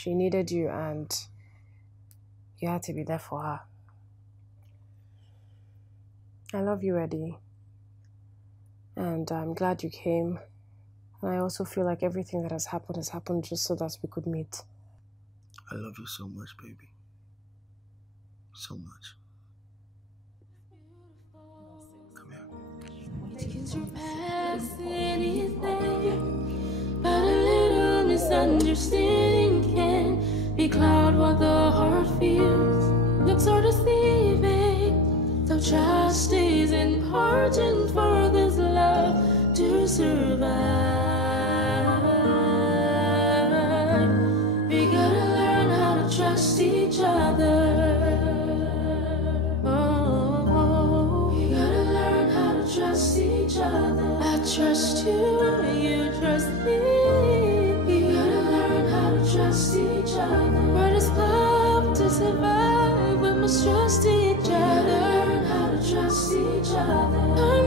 She needed you and you had to be there for her. I love you, Eddie. And I'm glad you came. And I also feel like everything that has happened just so that we could meet. I love you so much, baby. So much. Come here. It can surpass anything, but a little misunderstanding can becloud what the heart feels. Looks are deceiving, so trust is important for this love to survive. We gotta learn how to trust each other. Trust each other. I trust you, you trust me. We gotta learn how to trust each other. We're just love to survive. We must trust each other. Learn how to trust each other.